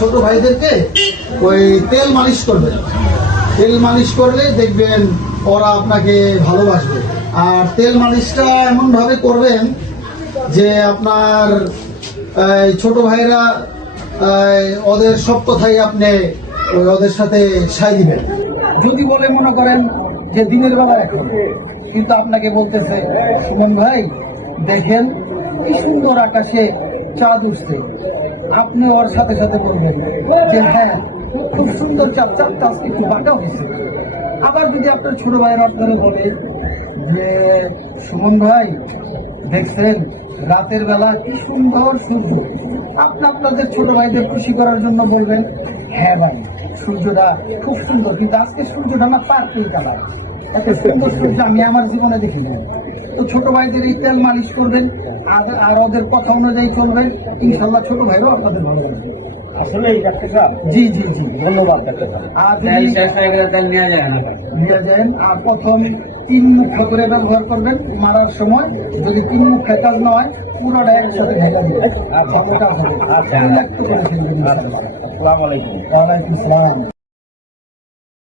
ছোট ভাইদেরকে ওই তেল মালিশ করবেন। তেল মালিশ করলে দেখবেন ওরা আপনাকে ভালোবাসবে। আর তেল মালিশটা এমনভাবে করবেন যে আপনার ছোট ভাইরা ওদের সব কথাই আপনি ওদের সাথে সায় দিবেন। যদি বলে মনে করেন যে দিনের বেলা এখন, কিন্তু আপনাকে বলতেছে সুমন ভাই দেখেন কি সুন্দর আকাশে চাঁদ উঠছে, আপনি ওর সাথে সাথে বলবেন যে হ্যাঁ খুব সুন্দর চাঁদ, চাঁদটা একটু বাঁকা হয়েছে। আবার যদি আপনার ছোট ভাইয়ের অর্থে বলে যে সুমন ভাই দেখছেন রাতের বেলা কি সুন্দর সূর্য, আপনি আপনাদের ছোট ভাইদের খুশি করার জন্য বলবেন হ্যাঁ ভাই সূর্যটা খুব সুন্দর, কিন্তু আজকে সূর্যটা না পার্কেই চালায়, এত সুন্দর সূর্য আমি আমার জীবনে দেখি না। তো ছোট ভাইদের এই তেল মালিশ করবেন আর ওদের কথা অনুযায়ী চলবেন, ইনশাল্লাহ ছোট ভাইরাও আপনাদের ভালো লাগবে। আসলে ডাক্তার সাহেব, জি জি জি, ধন্যবাদ ডাক্তার সাহেব। আর নিয়ে যান। আর প্রথম 3 মুখ করে ব্যবহার করবেন মারার সময়, যদি 3 মুখ কাজ না হয় পুরোটা একসাথে ঢেকা দিবেন। আসসালামু আলাইকুম। ওয়ালাইকুম আসসালাম।